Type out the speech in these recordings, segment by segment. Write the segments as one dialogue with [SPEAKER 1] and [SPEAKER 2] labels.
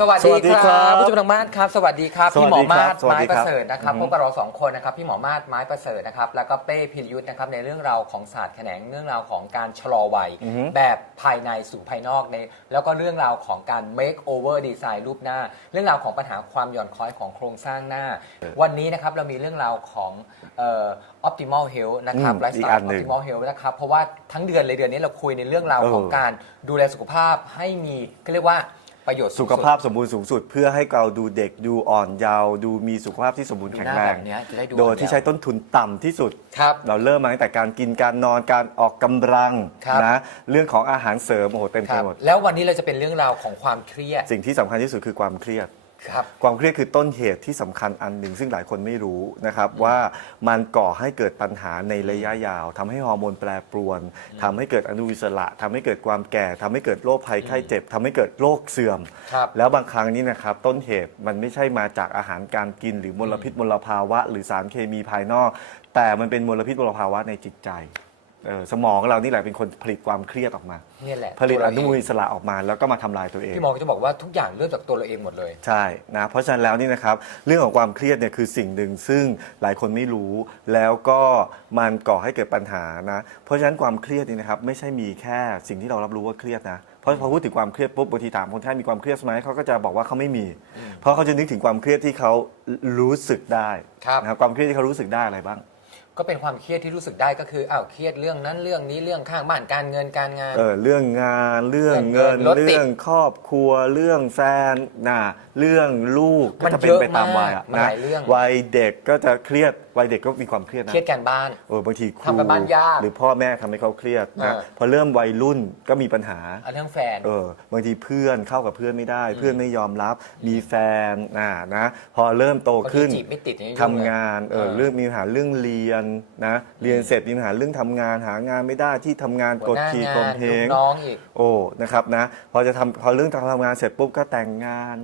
[SPEAKER 1] สวัส
[SPEAKER 2] สวัส
[SPEAKER 1] ดี
[SPEAKER 2] ดี
[SPEAKER 1] ค
[SPEAKER 2] ครั
[SPEAKER 1] รับบผู้ชมทางบ้านครับ สวัสดีครับ
[SPEAKER 2] สวั
[SPEAKER 1] พี่
[SPEAKER 2] ส
[SPEAKER 1] หมอ
[SPEAKER 2] ดีครับ
[SPEAKER 1] มาศ
[SPEAKER 2] สวัส
[SPEAKER 1] ไม้
[SPEAKER 2] ดี
[SPEAKER 1] ป
[SPEAKER 2] ครั
[SPEAKER 1] ระ
[SPEAKER 2] บ
[SPEAKER 1] เสริฐนะครับ
[SPEAKER 2] อือ
[SPEAKER 1] พ
[SPEAKER 2] ฮึ
[SPEAKER 1] บกับเราสองคนนะครับพี่หมอมาศไม้ประเสริฐนะครับแล้วก็เป้พิรยุทธ์นะครับในเรื่องราวของศาสตร์แขนงเรื่องราวของการชะลอวัย
[SPEAKER 2] อือฮึ
[SPEAKER 1] แบบภายในสู่ภายนอกใน แล้วก็เรื่องราวของการ make over design รูปหน้า เรื่องราวของปัญหาความหย่อนคล้อยของโครงสร้างหน้า วันนี้นะครับเรามีเรื่องราวของเอ่อ optimal health นะครับ
[SPEAKER 2] อืม
[SPEAKER 1] ไลฟ์ส
[SPEAKER 2] อี
[SPEAKER 1] ไต
[SPEAKER 2] กอั
[SPEAKER 1] ล์
[SPEAKER 2] นหนึ่ง
[SPEAKER 1] optimal health นะครับเพราะว่าทั้งเดือนเลยเดือนนี้เราคุยในเรื่องราวของ
[SPEAKER 2] เออ
[SPEAKER 1] การดูแลสุขภาพให้มีก็เรียกว่า ประโยชน์
[SPEAKER 2] สุขภาพสมบูรณ์สูงสุด เพื่อให้เราดูเด็กดูอ่อนเยาว์ดูมีสุขภาพที่สมบูรณ์
[SPEAKER 1] ดู
[SPEAKER 2] แข็
[SPEAKER 1] ห
[SPEAKER 2] ง
[SPEAKER 1] น้า
[SPEAKER 2] แร
[SPEAKER 1] แบ
[SPEAKER 2] ง
[SPEAKER 1] บเนี้ยจะได้ดู
[SPEAKER 2] โดยที่ใช้ต้นทุนต่ำที่สุด
[SPEAKER 1] ครับ
[SPEAKER 2] เราเริ่มมาตั้งแต่การกินการนอนการออกกำลัง
[SPEAKER 1] ครับ
[SPEAKER 2] นะเรื่องของอาหารเสริมโอ้โหเต็ม
[SPEAKER 1] ค
[SPEAKER 2] ไป
[SPEAKER 1] รับ
[SPEAKER 2] หมด
[SPEAKER 1] แล้ววันนี้เราจะเป็นเรื่องราวของความเครียด
[SPEAKER 2] สิ่งที่สำคัญที่สุดคือความเครียด
[SPEAKER 1] ครับ
[SPEAKER 2] ความเครียดคือต้นเหตุที่สำคัญอันหนึ่งซึ่งหลายคนไม่รู้นะครับว่ามันก่อให้เกิดปัญหาในระยะยาวทำให้ฮอร์โมนแปรปรวนทำให้เกิดอนุมูลอิสระทำให้เกิดความแก่ทำให้เกิดโรคภัยไข้เจ็บทำให้เกิดโรคเสื่อม
[SPEAKER 1] ครับ
[SPEAKER 2] แล้วบางครั้งนี่นะครับต้นเหตุมันไม่ใช่มาจากอาหารการกินหรือมลพิษมลภาวะ หรือสารเคมีภายนอก แต่มันเป็นมลพิษมลภาวะในจิตใจ เออสมองเรานี่แหละเป็นคนผลิตความเครียดออกมา
[SPEAKER 1] เนี่ยแหละ
[SPEAKER 2] ผลิต
[SPEAKER 1] ตัว
[SPEAKER 2] อ
[SPEAKER 1] เรา
[SPEAKER 2] นุมูล
[SPEAKER 1] เอง
[SPEAKER 2] อิสระออกมา แล้วก็มาทำลายตัวเอง
[SPEAKER 1] พี่หมอก็จะบอกว่าทุกอย่างเริ่มจากตัวเราเองหมดเลย
[SPEAKER 2] ใช่นะเพราะฉะนั้นแล้วนี่นะครับเรื่องของความเครียดเนี่ยคือสิ่งหนึ่งซึ่งหลายคนไม่รู้แล้วก็มันก่อให้เกิดปัญหานะเพราะฉะนั้นความเครียดนี่นะครับไม่ใช่มีแค่สิ่งที่เรารับรู้ว่าเครียดนะเพราะพอพูดถึงความเครียดปุ๊บบางทีถามคนไข้มีความเครียดไหมเขาก็จะบอกว่าเขาไม่มี เพราะเขาจะนึกถึงความเครียดที่เขารู้สึกได้
[SPEAKER 1] ครับ
[SPEAKER 2] นะครับความเครียดที่เขารู้สึกได้อะไรบ้าง
[SPEAKER 1] ก็เป็นความเครียดที่รู้สึกได้ก็คืออ้าวเครียดเรื่องนั้นเรื่องนี้เรื่องข้างบ้านการเงินการงาน
[SPEAKER 2] เออเรื่องงานเรื่อง
[SPEAKER 1] เรื่
[SPEAKER 2] เงิ
[SPEAKER 1] อง
[SPEAKER 2] น
[SPEAKER 1] รถติด
[SPEAKER 2] เรื่องครอบครัว เรื่องแฟนนะเรื่องลูกก็
[SPEAKER 1] มัน
[SPEAKER 2] จะเป็นไปตาม
[SPEAKER 1] เยอะมาก
[SPEAKER 2] วัยอะ
[SPEAKER 1] มัน
[SPEAKER 2] นะ
[SPEAKER 1] หลายเรื่อง
[SPEAKER 2] วัยเด็กก็จะเครียด วัยเด็กก็มีความเครียด
[SPEAKER 1] เค
[SPEAKER 2] นะ
[SPEAKER 1] รียดการบ้าน
[SPEAKER 2] เออบางทีครู
[SPEAKER 1] ทำการบ้านยาก
[SPEAKER 2] หรือพ่อแม่ทำให้เขาเครียดนะ
[SPEAKER 1] เออ
[SPEAKER 2] พอเริ่มวัยรุ่นก็มีปัญหา
[SPEAKER 1] เอาเรื่องแฟน
[SPEAKER 2] เออบางทีเพื่อนเข้ากับเพื่อนไม่ได้ เพื่อนไม่ยอมรับมีแฟนนะนะ พอเริ่มโตขึ้น
[SPEAKER 1] บางทีจีบไม่ติดอย่างนี้
[SPEAKER 2] ทำงานเออ
[SPEAKER 1] เออ
[SPEAKER 2] เรื่องมีปัญหาเรื่องเรียนนะเรียนเสร็จมีปัญหาเรื่องทำงานหางานไม่ได้ที่ทำงาน
[SPEAKER 1] หั
[SPEAKER 2] ก
[SPEAKER 1] ว
[SPEAKER 2] ด
[SPEAKER 1] หน้า
[SPEAKER 2] ขี่
[SPEAKER 1] งาก
[SPEAKER 2] ล
[SPEAKER 1] น
[SPEAKER 2] มเพล
[SPEAKER 1] ลู
[SPEAKER 2] ง
[SPEAKER 1] กน้องอีก
[SPEAKER 2] โอ้นะครับนะพอจะทำพอเรื่องทำงานเสร็จปุ๊บก็แต่งงาน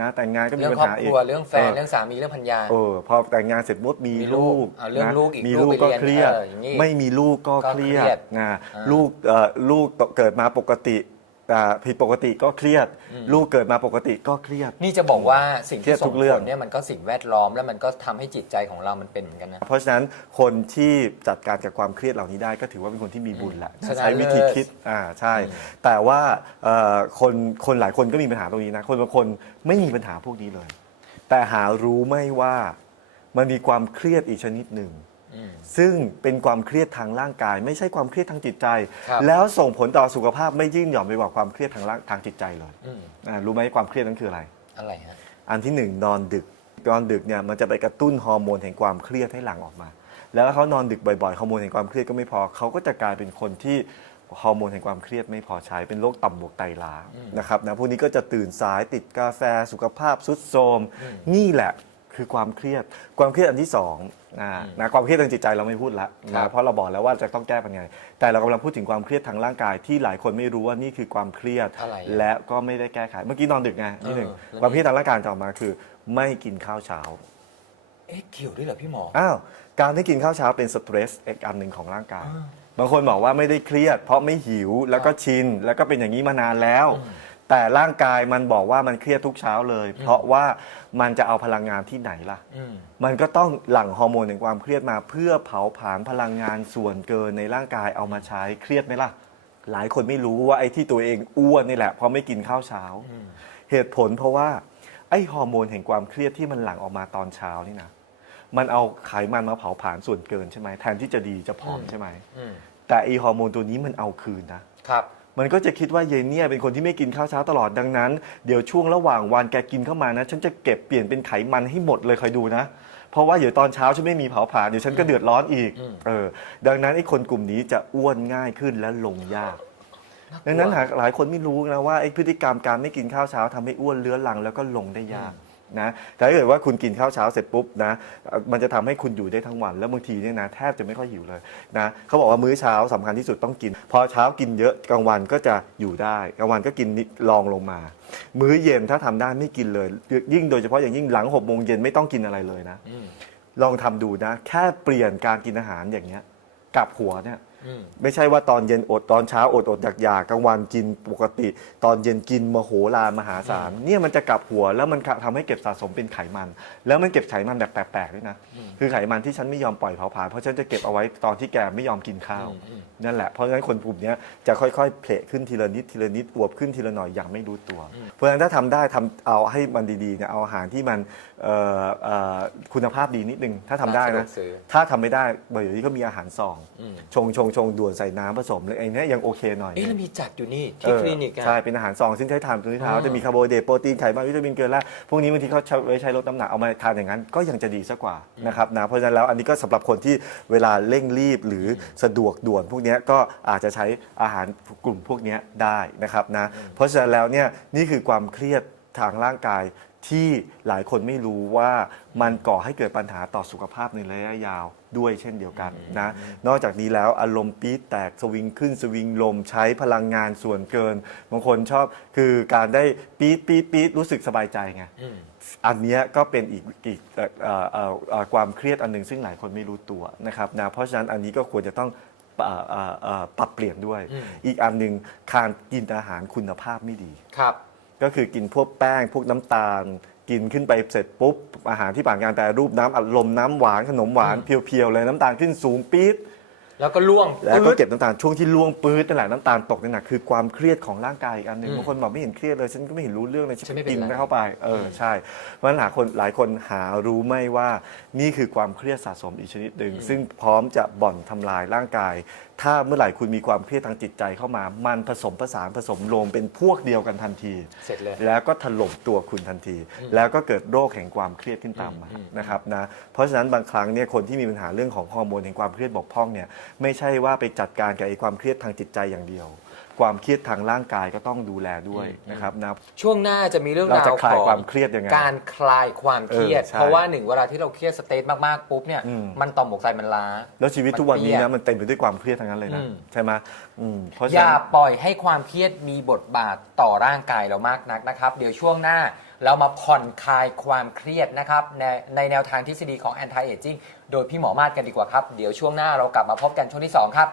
[SPEAKER 2] นะแต่งงานก็มี
[SPEAKER 1] เรื่อง
[SPEAKER 2] ปัญ
[SPEAKER 1] ครอบ
[SPEAKER 2] หา
[SPEAKER 1] ค
[SPEAKER 2] อีก
[SPEAKER 1] รัวเรื่องแฟน
[SPEAKER 2] เออ
[SPEAKER 1] เรื่องสามีเรื่องพันยา
[SPEAKER 2] เออพอแต่งงานเสร็จปุ๊บมี
[SPEAKER 1] มีลู
[SPEAKER 2] ลู
[SPEAKER 1] ก
[SPEAKER 2] ก
[SPEAKER 1] เอาเรื่อง
[SPEAKER 2] นะ
[SPEAKER 1] ลูกอีก
[SPEAKER 2] มี
[SPEAKER 1] ลู
[SPEAKER 2] ลู
[SPEAKER 1] ก
[SPEAKER 2] ก
[SPEAKER 1] ไป
[SPEAKER 2] ก็
[SPEAKER 1] เรียน
[SPEAKER 2] เครียด
[SPEAKER 1] เอออย่างนี้
[SPEAKER 2] ไม่มีลูกก็
[SPEAKER 1] ก็
[SPEAKER 2] เครีย
[SPEAKER 1] เครีย
[SPEAKER 2] ด
[SPEAKER 1] ด
[SPEAKER 2] นะ
[SPEAKER 1] อ่า
[SPEAKER 2] ลูกเอ่อลูกเกิดมาปกติ อ่าผิดปกติก็เครียด ลูกเกิดมาปกติก็เครียด
[SPEAKER 1] นี่จะบอกว่าสิ่ง
[SPEAKER 2] เครี
[SPEAKER 1] ที่
[SPEAKER 2] ยด
[SPEAKER 1] ส่
[SPEAKER 2] ทุ
[SPEAKER 1] ง
[SPEAKER 2] กเรื่
[SPEAKER 1] ผ
[SPEAKER 2] อง
[SPEAKER 1] ลเนี่ยมันก็สิ่งแวดล้อมแล้วมันก็ทำให้จิตใจของเรามันเป็นเหมือนกันนะ
[SPEAKER 2] เพราะฉะนั้นคนที่จัดการกับความเครียดเหล่านี้ได้ก็ถือว่าเป็นคนที่มีบุญแหละ
[SPEAKER 1] ชนะ
[SPEAKER 2] ใช้วิธี
[SPEAKER 1] เลิศ
[SPEAKER 2] คิดอ่าใช่ แต่ว่าเอ่อคนคนหลายคนก็มีปัญหาตรงนี้นะ คนบางคนไม่มีปัญหาพวกนี้เลย แต่หารู้ไหม่ว่ามันมีความเครียดอีกชนิดหนึ่ง
[SPEAKER 1] อืม
[SPEAKER 2] ซึ่งเป็นความเครียดทางร่างกาย ไม่ใช่ความเครียดทางจิตใจ
[SPEAKER 1] ครับ
[SPEAKER 2] แล้วส่งผลต่อสุขภาพไม่ยิ่งหย่อนไปกว่าความเครียดทางร่างทางจิตใจเลย
[SPEAKER 1] อืม
[SPEAKER 2] อ่ารู้ไหมความเครียดนั้นคืออะไร
[SPEAKER 1] อะไรฮะ
[SPEAKER 2] อันที่หนึ่งนอนดึกนอนดึกเนี่ยมันจะไปกระตุ้นฮอร์โมนแห่งความเครียดให้หลั่งออกมา แล้วเขานอนดึกบ่อยๆฮอร์โมนแห่งความเครียดก็ไม่พอเขาก็จะกลายเป็นคนที่ฮอร์โมนแห่งความเครียดไม่พอใช้เป็นโรคต่อมบวกไตล้านะครับนะพวกนี้ก็จะตื่นสายติดกาแฟสุขภาพสุดโทรมนี่แหละ คือความเครียด ความเครียดอันที่สองอ่านะความเครียดทางจิตใจเราไม่พูดละ
[SPEAKER 1] ครั
[SPEAKER 2] นะ
[SPEAKER 1] บ
[SPEAKER 2] เพราะเราบอกแล้วว่าจะต้องแก้ปัญหาแต่เรากำลังพูดถึงความเครียดทางร่างกายที่หลายคนไม่รู้ว่านี่คือความเครียด
[SPEAKER 1] อะไรอะ
[SPEAKER 2] และก็ไม่ได้แก้ไขเมื่อกี้นอนดึกไงนี่หนึ่ง
[SPEAKER 1] เออแล้ว
[SPEAKER 2] ความเครียดทางร่างกายจะออกมาคือ ไม่กินข้าวเช้า
[SPEAKER 1] เอ๊ะเกี่ยวด้วยเหรอพี่หมอ
[SPEAKER 2] อ้าว การที่กินข้าวเช้าเป็นสเตรสอีกอันหนึ่งของร่างกาย
[SPEAKER 1] อ่า
[SPEAKER 2] บางคนบอกว่าไม่ได้เครียด เพราะไม่หิวแล้วก็ชินแล้วก็เป็นอย่างนี้มานานแล้ว แต่ร่างกายมันบอกว่ามันเครียดทุกเช้าเลย เพราะว่ามันจะเอาพลังงานที่ไหนล่ะ
[SPEAKER 1] อืม
[SPEAKER 2] มันก็ต้องหลั่งฮอร์โมนแห่งความเครียดมาเพื่อเผาผลาญพลังงานส่วนเกินในร่างกายเอามาใช้เครียดไหมล่ะ หลายคนไม่รู้ว่าไอ้ที่ตัวเองอ้วนนี่แหละเพราะไม่กินข้าวเช้า
[SPEAKER 1] อืม
[SPEAKER 2] เหตุผลเพราะว่าไอ้ฮอร์โมนแห่งความเครียดที่มันหลั่งออกมาตอนเช้านี่นะมันเอาไขมันมาเผาผลาญส่วนเกินใช่ไหมแทนที่จะดีจะผอม
[SPEAKER 1] อืม
[SPEAKER 2] ใช่ไหม
[SPEAKER 1] อืม
[SPEAKER 2] แต่ไอ้ฮอร์โมนตัวนี้มันเอาคืนนะ
[SPEAKER 1] ครับ
[SPEAKER 2] มันก็จะคิดว่าเยนเนี่ยเป็นคนที่ไม่กินข้าวเช้าตลอดดังนั้น เดี๋ยวช่วงระหว่างวันแกกินเข้ามานะ ฉันจะเก็บเปลี่ยนเป็นไขมันให้หมดเลยคอยดูนะ เพราะว่าเดี๋ยวตอนเช้าฉันไม่มีเผาผลาญเดี๋ยวฉันก็เดือดร้อนอีก
[SPEAKER 1] อืม
[SPEAKER 2] เออดังนั้นไอ้คนกลุ่มนี้จะอ้วนง่ายขึ้นและลงยาก ดังนั้นหากหลายคนไม่รู้นะว่าไอ้พฤติกรรมการไม่กินข้าวเช้าทำให้อ้วนเลื้อรังแล้วก็ลงได้ยาก นะแต่ถ้าเกิดว่าคุณกินข้าวเช้าเสร็จปุ๊บนะเอ่อมันจะทำให้คุณอยู่ได้ทั้งวัน แล้วบางทีเนี่ยนะแทบจะไม่ค่อยหิวเลยนะเขาบอกว่ามื้อเช้าสำคัญที่สุดต้องกิน พอเช้ากินเยอะกลางวันก็จะอยู่ได้กลางวันก็กินนิดลองลงมา มื้อเย็นถ้าทำได้ไม่กินเลย ยิ่งโดยเฉพาะอย่างยิ่งหลังหกโมงเย็นไม่ต้องกินอะไรเลยนะ
[SPEAKER 1] อืม
[SPEAKER 2] ลองทำดูนะ แค่เปลี่ยนการกินอาหารอย่างเงี้ยกลับหัวเนี่ย
[SPEAKER 1] อืม
[SPEAKER 2] ไม่ใช่ว่าตอนเย็นอดตอนเช้าอดอดอยากอยากกลางวันกินปกติ ตอนเย็นกินมโหฬารมหาศาลเนี่ยมันจะกลับหัวแล้วมันทำให้เก็บสะสมเป็นไขมัน แล้วมันเก็บไขมันแบบแปลกๆด้วยนะคือไขมันที่ฉันไม่ยอมปล่อยเผาผลาญเพราะฉันจะเก็บเอาไว้ตอนที่แกไม่ยอมกินข้าว
[SPEAKER 1] อืม
[SPEAKER 2] นั่นแหละเพราะฉะนั้นคนกลุ่มเนี้ยจะค่อยๆเพลขึ้นทีละนิดทีละนิดอวบขึ้นทีละหน่อยอย่างไม่รู้ตัว เพราะฉะนั้นถ้าทำได้ทำเอาให้มันดีๆเนี่ยเอาอาหารที่มันเอ่อเอ่อคุณภาพดีนิดนึงถ้าทำได้
[SPEAKER 1] สะดว
[SPEAKER 2] นะ
[SPEAKER 1] กซื้อ
[SPEAKER 2] ถ้าทำไม่ได้เดี๋ยวนี้ก็มีอาหารซอง
[SPEAKER 1] อืม
[SPEAKER 2] ชงชงชงด่วนใส่น้ำผสมเลยไอ้นี้ยังโอเคหน่อย
[SPEAKER 1] เอ๊ะแล้วมีจัดอยู่นี่ที่คลินิกอะ
[SPEAKER 2] ใช่ เป็นอาหารซองซึ่งใช้ทานตรงที่เท้าจะมีคาร์โบไฮเดรตโปรตีนไขมันวิตามินเกลือแร่พวกนี้บางทีเขาใช้ไว้ใช้ลดน้ำหนักเอามาทานอย่างนั้นก็ยังจะดีสักกว่านะครับนะเพราะฉะนั้นแล้วอันนี้ก็สำหรับคนที่เวลาเร่งรีบหรือสะดวกด่วน พวกเนี้ยก็อาจจะใช้อาหารกลุ่มพวกเนี้ยได้นะครับนะเพราะฉะนั้นแล้วเนี่ยนี่คือความเครียดทางร่างกาย ที่หลายคนไม่รู้ว่ามันก่อให้เกิดปัญหาต่อสุขภาพในระยะยาวด้วยเช่นเดียวกันนะนอกจากนี้แล้วอารมณ์ปี๊ดแตกสวิงขึ้นสวิงลมใช้พลังงานส่วนเกินบางคนชอบคือการได้ปี๊ดปี๊ดปี๊ดรู้สึกสบายใจไง
[SPEAKER 1] อืม
[SPEAKER 2] อันเนี้ยก็เป็นอีกอีกเอ่อเอ่อเอ่อเอ่อความเครียดอันหนึ่งซึ่งหลายคนไม่รู้ตัวนะครับนะเพราะฉะนั้นอันนี้ก็ควรจะต้องเอ่อเอ่อเอ่อปรับเปลี่ยนด้วย
[SPEAKER 1] อืม
[SPEAKER 2] อีกอันหนึ่งการกินอาหารคุณภาพไม่ดี
[SPEAKER 1] ครับ
[SPEAKER 2] ก็คือกินพวกแป้ง พวกน้ำตาล กินขึ้นไปเสร็จปุ๊บ อาหารที่ผ่านการแปรรูปน้ำอัดลมน้ำหวานขนมหวาน
[SPEAKER 1] อืม
[SPEAKER 2] เพียวๆเลยน้ำตาลขึ้นสูงปี๊ด
[SPEAKER 1] แล้วก็ล่วง
[SPEAKER 2] แล้วก็
[SPEAKER 1] ปื๊ด
[SPEAKER 2] เก็บน้ำตาลช่วงที่ล่วงปื๊ดนั่นแหละน้ำตาลตกนั่นแหละคือความเครียดของร่างกายอีกอันหนึ่ง
[SPEAKER 1] อืม
[SPEAKER 2] บางคนบอกไม่เห็นเครียดเลย ฉันก็ไม่เห็นรู้เรื่องเลย
[SPEAKER 1] ฉั
[SPEAKER 2] ฉั
[SPEAKER 1] น
[SPEAKER 2] น
[SPEAKER 1] ไม่เป็น
[SPEAKER 2] กิน
[SPEAKER 1] ไร
[SPEAKER 2] ไม่เข้าไปเออใช่เพราะฉะนั้นหลายคนหลายคนหารู้ไหม่ว่านี่คือความเครียดสะสมอีกชนิดหนึ่งซึ่งพร้อมจะบ่อนทำลายร่างกายถ้าเมื่อไหร่คุณมีความเครียดทางจิตใจเข้ามา มันผสมผสานผสมรวมเป็นพวกเดียวกันทันที
[SPEAKER 1] เสร็จเลย
[SPEAKER 2] แล้วก็ถล่มตัวคุณทันที แล้วก็เกิดโรคแห่งความเครียดขึ้นตามมา
[SPEAKER 1] อืม
[SPEAKER 2] นะครับนะเพราะฉะนั้นบางครั้งเนี่ยคนที่มีปัญหาเรื่องของฮอร์โมนแห่งความเครียดบกพร่องเนี่ยไม่ใช่ว่าไปจัดการกับไอ้ความเครียดทางจิตใจอย่างเดียว ความเครียดทางร่างกายก็ต้องดูแลด้วยนะครับนะ
[SPEAKER 1] ช่วงหน้าจะมีเรื่อง
[SPEAKER 2] เรา
[SPEAKER 1] ราว
[SPEAKER 2] จะคลาย
[SPEAKER 1] ของ
[SPEAKER 2] ความเครียดยังไง
[SPEAKER 1] การคลายความเครียด
[SPEAKER 2] เออใช่
[SPEAKER 1] เพราะว่าหนึ่งเวลาที่เราเครียดสเตทมากๆปุ๊บเนี่ย
[SPEAKER 2] อืม
[SPEAKER 1] มันต่อมหมวกไตมันล้า
[SPEAKER 2] แล้วชีวิตทุกวันนี้
[SPEAKER 1] มันเครีย
[SPEAKER 2] นะ
[SPEAKER 1] ด
[SPEAKER 2] มันเต็มไปด้วยความเครียดทั้งนั้นเลยนะ
[SPEAKER 1] อืม
[SPEAKER 2] ใช่ไหมอืมเพราะ
[SPEAKER 1] อ
[SPEAKER 2] ฉะ
[SPEAKER 1] ย่า
[SPEAKER 2] นั้น
[SPEAKER 1] ปล่อยให้ความเครียดมีบทบาทต่อร่างกายเรามากนักนะครับ เดี๋ยวช่วงหน้าเรามาผ่อนคลายความเครียดนะครับ ในในแนวทางทฤษฎีของ anti aging โดยพี่หมอมาศกันดีกว่าครับ เดี๋ยวช่วงหน้าเรากลับมาพบกันช่วงที่ 2 ครับ